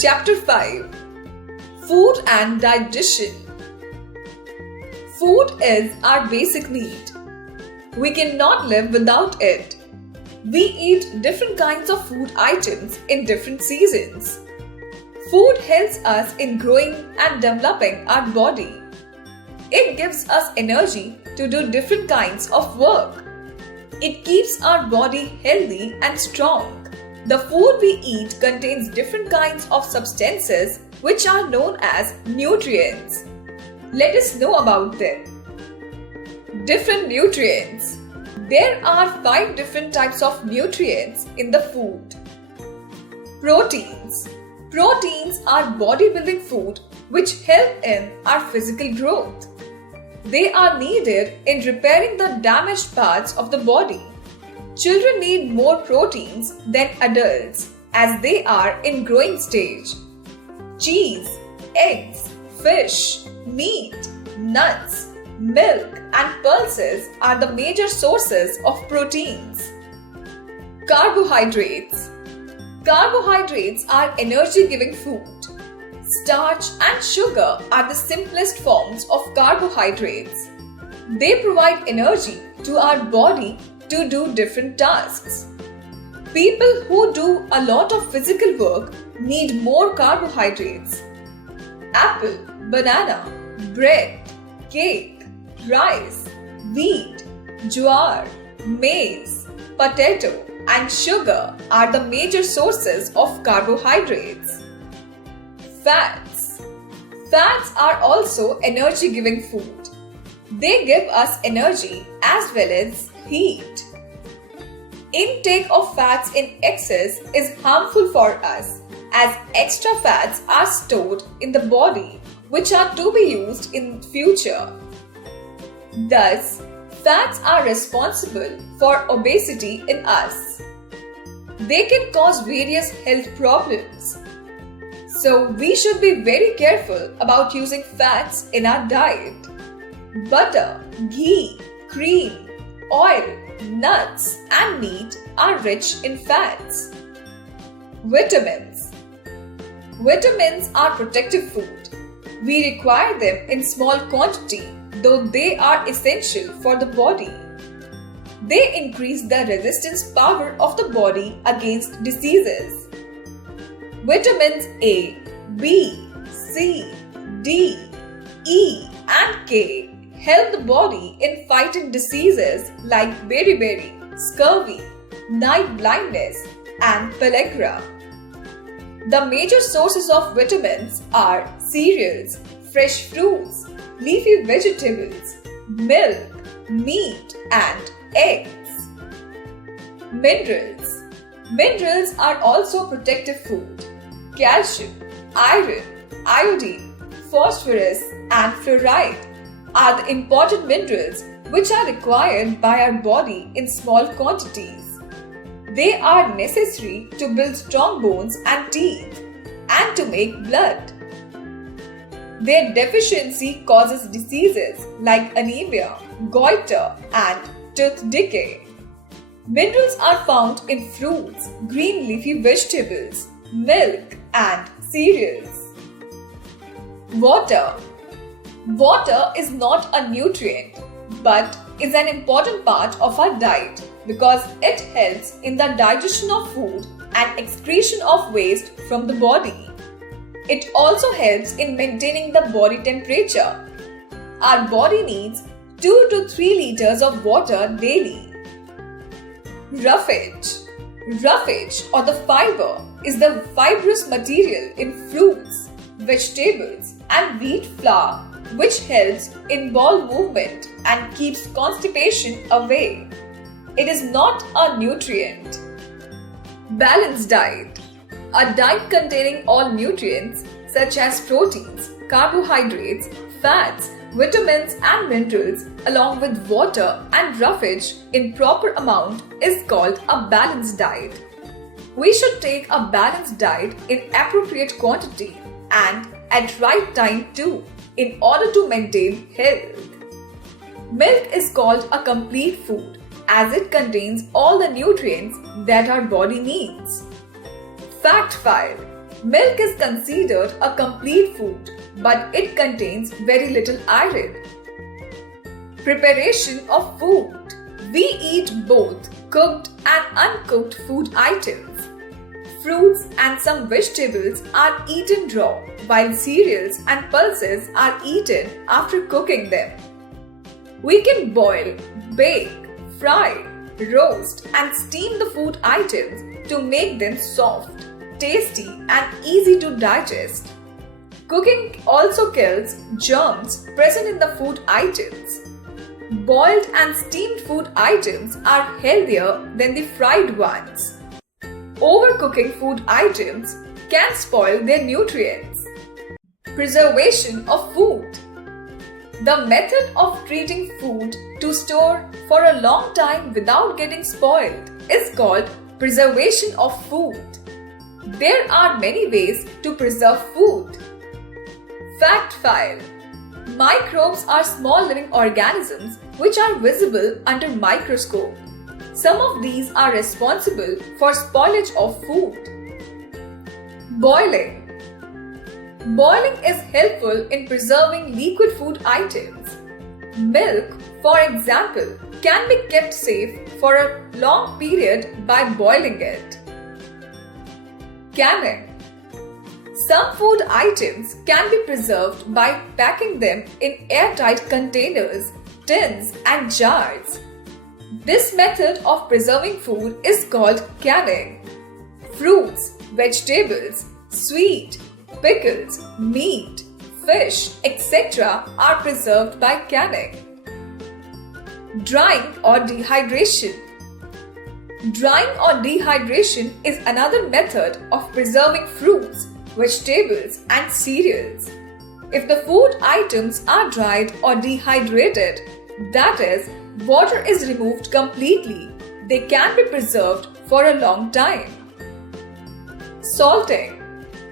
Chapter 5: Food and Digestion. Food is our basic need. We cannot live without it. We eat different kinds of food items in different seasons. Food helps us in growing and developing our body. It gives us energy to do different kinds of work. It keeps our body healthy and strong. The food we eat contains different kinds of substances which are known as nutrients. Let us know about them. Different nutrients. There are 5 different types of nutrients in the food. Proteins. Proteins are bodybuilding food which help in our physical growth. They are needed in repairing the damaged parts of the body. Children need more proteins than adults as they are in growing stage. Cheese, eggs, fish, meat, nuts, milk and pulses are the major sources of proteins. Carbohydrates. Carbohydrates are energy-giving food. Starch and sugar are the simplest forms of carbohydrates. They provide energy to our body to do different tasks. People who do a lot of physical work need more carbohydrates. Apple, banana, bread, cake, rice, wheat, jowar, maize, potato, and sugar are the major sources of carbohydrates. Fats. Fats are also energy-giving food. They give us energy as well as heat. Intake of fats in excess is harmful for us as extra fats are stored in the body which are to be used in future. Thus, fats are responsible for obesity in us. They can cause various health problems. So we should be very careful about using fats in our diet. Butter, ghee, cream, oil, nuts and meat are rich in fats. Vitamins. Vitamins are protective food. We require them in small quantity, though they are essential for the body. They increase the resistance power of the body against diseases. Vitamins A, B, C, D, E and K help the body in fighting diseases like beriberi, scurvy, night blindness and pellagra. The major sources of vitamins are cereals, fresh fruits, leafy vegetables, milk, meat and eggs. Minerals. Minerals are also protective food. Calcium, iron, iodine, phosphorus and fluoride are the important minerals which are required by our body in small quantities. They are necessary to build strong bones and teeth and to make blood. Their deficiency causes diseases like anemia, goiter and tooth decay. Minerals are found in fruits, green leafy vegetables, milk and cereals. Water. Water is not a nutrient but is an important part of our diet because it helps in the digestion of food and excretion of waste from the body. It also helps in maintaining the body temperature. Our body needs 2 to 3 liters of water daily. Roughage. Roughage or the fiber is the fibrous material in fruits, vegetables and wheat flour which helps in bowel movement and keeps constipation away. It is not a nutrient. Balanced diet. A diet containing all nutrients such as proteins, carbohydrates, fats, vitamins and minerals along with water and roughage in proper amount is called a balanced diet. We should take a balanced diet in appropriate quantity and at right time too in order to maintain health. Milk is called a complete food as it contains all the nutrients that our body needs. Fact 5. Milk is considered a complete food, but it contains very little iron. Preparation of food. We eat both cooked and uncooked food items. Fruits and some vegetables are eaten raw, while cereals and pulses are eaten after cooking them. We can boil, bake, fry, roast, and steam the food items to make them soft, tasty, and easy to digest. Cooking also kills germs present in the food items. Boiled and steamed food items are healthier than the fried ones. Overcooking food items can spoil their nutrients. Preservation of food. The method of treating food to store for a long time without getting spoiled is called preservation of food. There are many ways to preserve food. Fact file. Microbes are small living organisms which are visible under microscope. Some of these are responsible for spoilage of food. Boiling. Boiling is helpful in preserving liquid food items. Milk, for example, can be kept safe for a long period by boiling it. Canning. Some food items can be preserved by packing them in airtight containers, tins, and jars. This method of preserving food is called canning. Fruits, vegetables, sweet, pickles, meat, fish, etc. are preserved by canning. Drying or dehydration. Drying or dehydration is another method of preserving fruits, vegetables, and cereals. If the food items are dried or dehydrated, that is, water is removed completely, they can be preserved for a long time. Salting.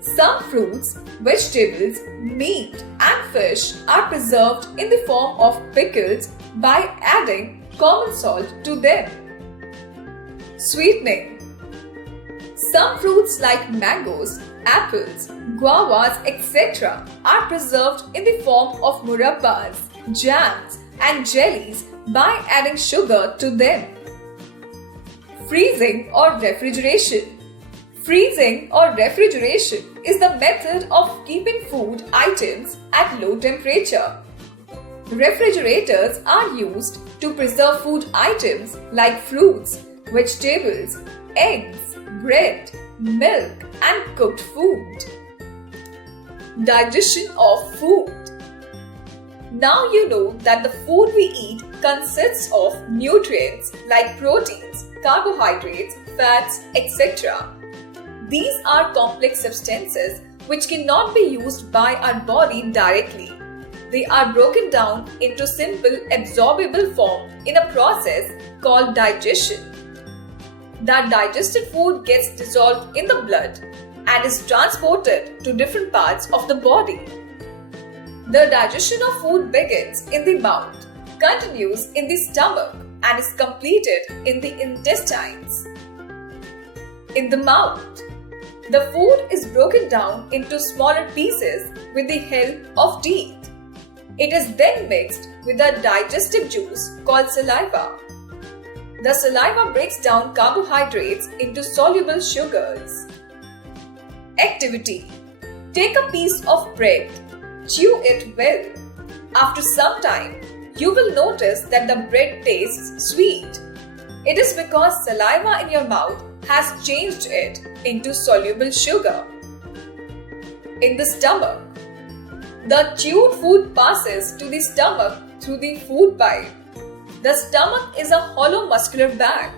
Some fruits, vegetables, meat, and fish are preserved in the form of pickles by adding common salt to them. Sweetening. Some fruits like mangoes, apples, guavas, etc. are preserved in the form of murabbas, jams, and jellies by adding sugar to them. Freezing or refrigeration. Freezing or refrigeration is the method of keeping food items at low temperature. Refrigerators are used to preserve food items like fruits, vegetables, eggs, bread, milk, and cooked food. Digestion of food. Now you know that the food we eat consists of nutrients like proteins, carbohydrates, fats, etc. These are complex substances which cannot be used by our body directly. They are broken down into simple absorbable form in a process called digestion. That digested food gets dissolved in the blood and is transported to different parts of the body. The digestion of food begins in the mouth, continues in the stomach, and is completed in the intestines. In the mouth, the food is broken down into smaller pieces with the help of teeth. It is then mixed with a digestive juice called saliva. The saliva breaks down carbohydrates into soluble sugars. Activity. Take a piece of bread. Chew it well. After some time, you will notice that the bread tastes sweet. It is because saliva in your mouth has changed it into soluble sugar. In the stomach. The chewed food passes to the stomach through the food pipe. The stomach is a hollow muscular bag.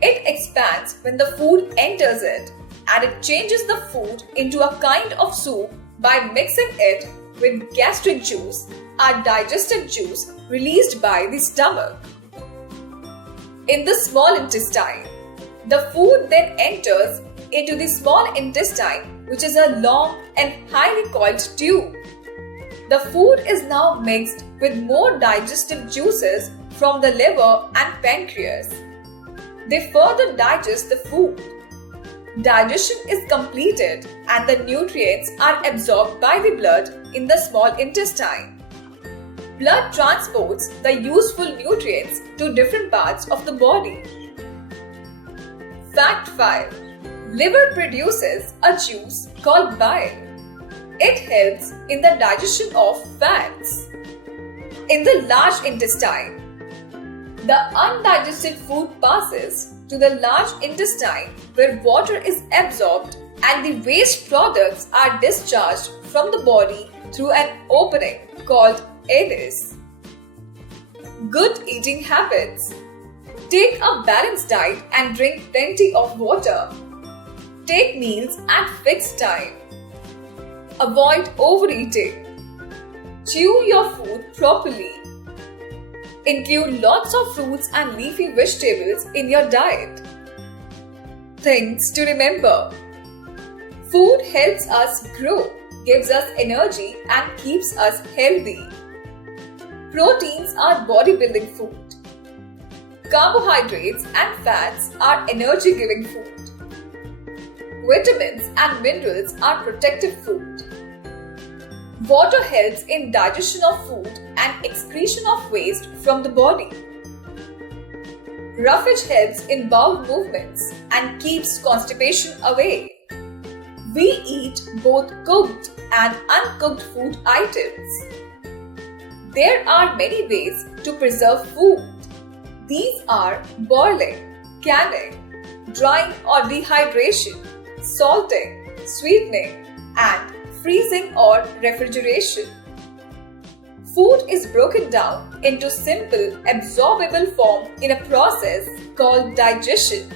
It expands when the food enters it, and it changes the food into a kind of soup by mixing it with gastric juice, a digestive juice released by the stomach. In the small intestine, the food then enters into the small intestine, which is a long and highly coiled tube. The food is now mixed with more digestive juices from the liver and pancreas. They further digest the food. Digestion is completed and the nutrients are absorbed by the blood in the small intestine. Blood transports the useful nutrients to different parts of the body. Fact 5. Liver produces a juice called bile. It helps in the digestion of fats. In the large intestine, the undigested food passes to the large intestine where water is absorbed and the waste products are discharged from the body through an opening called anus. Good eating habits. Take a balanced diet and drink plenty of water. Take meals at fixed time. Avoid overeating. Chew your food properly. Include lots of fruits and leafy vegetables in your diet. Things to remember. Food helps us grow, gives us energy and keeps us healthy. Proteins are bodybuilding food. Carbohydrates and fats are energy-giving food. Vitamins and minerals are protective food. Water helps in digestion of food and excretion of waste from the body. Roughage helps in bowel movements and keeps constipation away. We eat both cooked and uncooked food items. There are many ways to preserve food. These are boiling, canning, drying or dehydration, salting, sweetening, and freezing or refrigeration. Food is broken down into simple, absorbable form in a process called digestion.